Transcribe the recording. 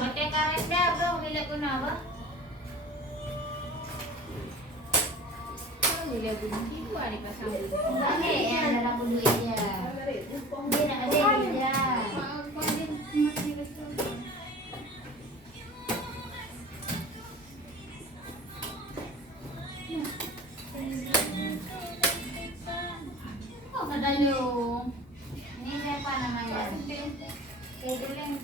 Pakai karet dah, bro. Bila kenapa? Bila bunyi gua di pasang. Ada ya dalam duit dia. Dia nak ada dia. Oh, kadalong. Ini siapa namanya? Keduleng.